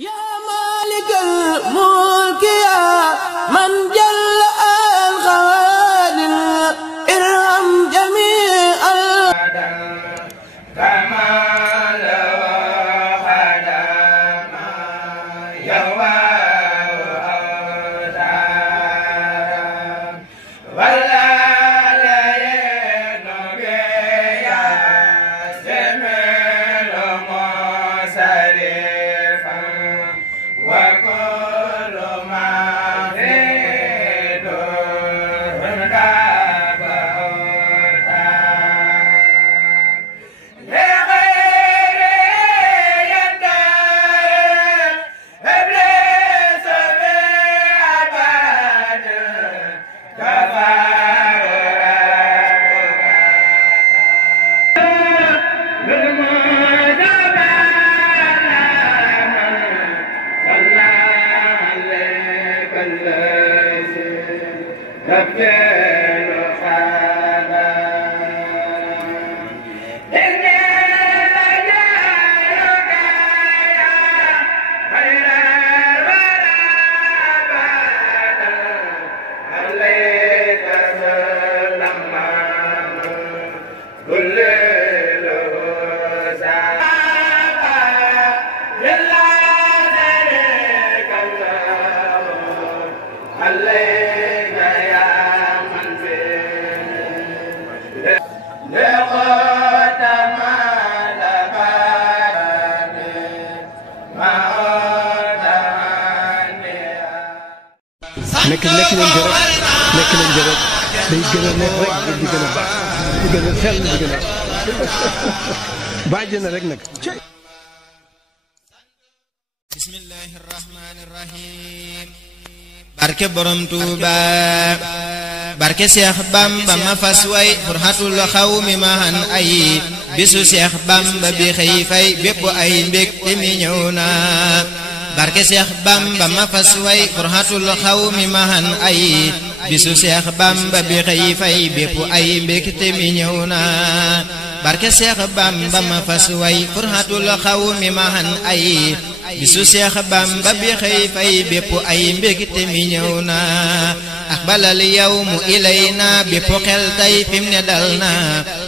yaa maalikal mulki yaa man jalla al xawaadir irham jamii al kamaal wa xadama yawa wala nekk leen jërëjëf day gën a neex rek di gën a baax di gën a sell di gën a bàjj na rek nag. bismillahi rahmani rahim. barke borom Tuuba barke Seex Bamba ma fas way furhatul xawmi mahan ay bisu Seex Bamba bi xëy fay bépp ay mbég te mi ñëw na. barke Seex Bamba ma fas way furhatul xawmi mahan ay bisu Seex Bamba bi xëy fay bépp ay mbégte mi ñëw na. barke Seex Bamba ma fas way furhatul xawmi mahan ay bisu Seex Bamba bi xëy fay bépp ay mbégte mi ñëw na. aqbalal yawmu ilayna bépp xel tay fim ne dal na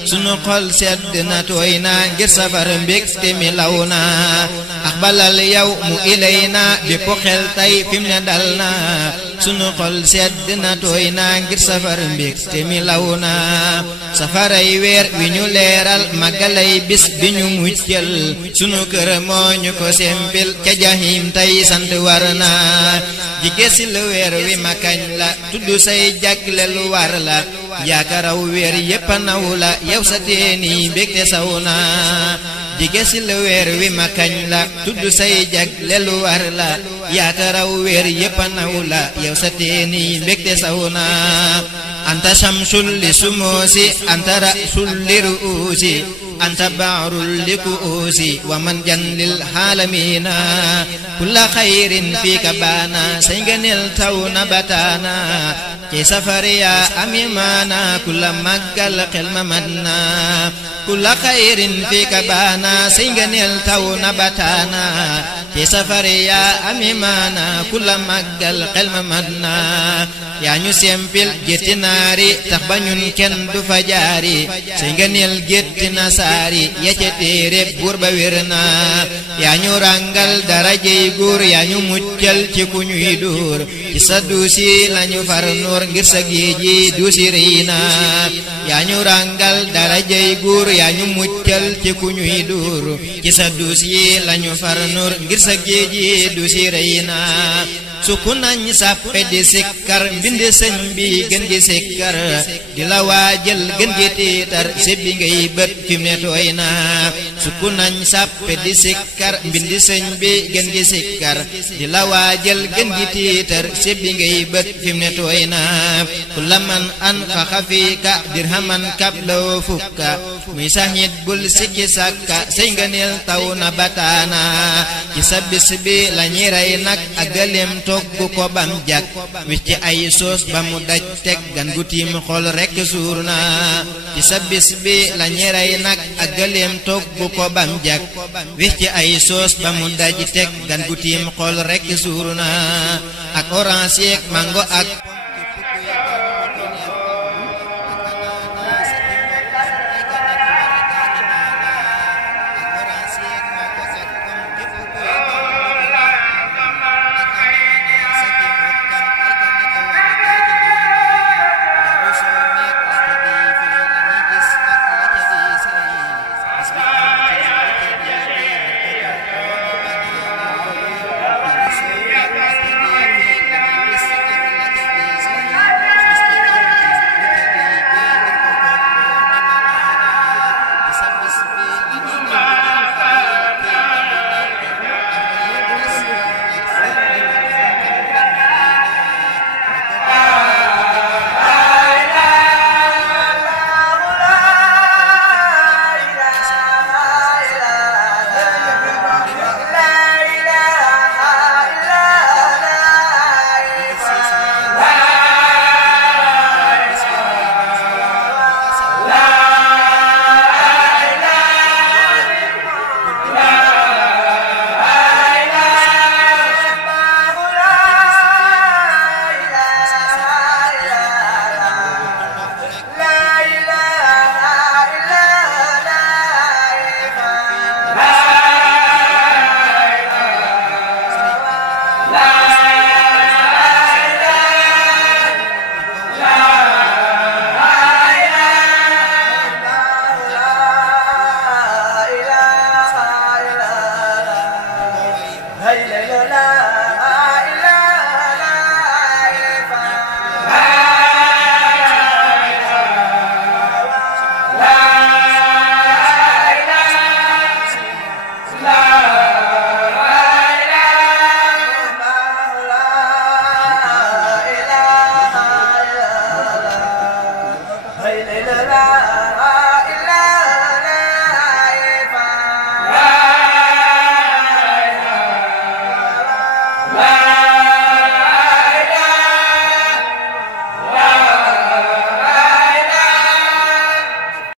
sunu xol sedd na tooy na ngir safar mbégte mi law na. aqbalal yawmu ilayna bépp xel tay fim ne dal na sunu xol sedd na tooy na ngir safar mbégte mi law na. safaray weer wi ñu leeral magalay bis bi ñu muccal sunu kër moo ñu ko sempil ca jahim tay sant war na. jigéen si la weer wi ma kañ la tudd say jagle lu war la yaakaraw weer yépp naw la yow sa teeni mbégte saw na. jigéen si la weer wi ma kañ la tudd say jagle lu war la yaakaraw weer yépp naw la yow sa teeni mbégte saw na. anta shamsul li sumoosi anta rasul li ruusi anta baarul li kuusi wa man jan lil xaalamiina kulla xayrin fiika baana say ngëneel taw na bataana ci safari yaa ami maana kulla màggal xel ma mat na. kulla xayrin fiika baana say ngëneel taw na bataana ci safari yaa ami maana kulla màggal xel ma mat na. yaa ñu sempil gétti naari tax ba ñun kenn du fa jaari say ngëneel gétti na saari ya ca téere buur ba wér na. yaa ñu ràngal darajey góor yaa ñu muccal ci ku ñuy dóor ci sa duusi lañu far nuur ngir sa géej yi duusi rëy na. yaa ñu ràngal darajey góor yaa ñu muccal ci ku ñuy dóor ci sa duusi lañu far nuur ngir sa géej yi duusi rëy na. sukku nañ sàppe di sikkar mbindi sëñ bi gën gi sikkar di la waajal gën gi tiitar sebbi ngay bët fi mu ne tooy na. sukku nañ sàppe di sikkar mbindi sëñ bi gën gi sikkar di la waajal gën gi tiitar sebbi ngay bët fi mu ne tooy na. kulla man anfaqa fiika dirhaman kablaw fukka muy saxit bul sikki sàkka say ngëneel taw na bataana ci sa bis bi la ñi rey nag ak gëléem togg ko bam jak wicc ay soos ba mu daj teg gan gu tiim xol rekk suur na ci sa bis bi la ñi rey nag ak gëléem togg ko bam jak wicc ay soos ba mu daj teg gan gu tiim xol rekk suur na ak orange yeek mango ak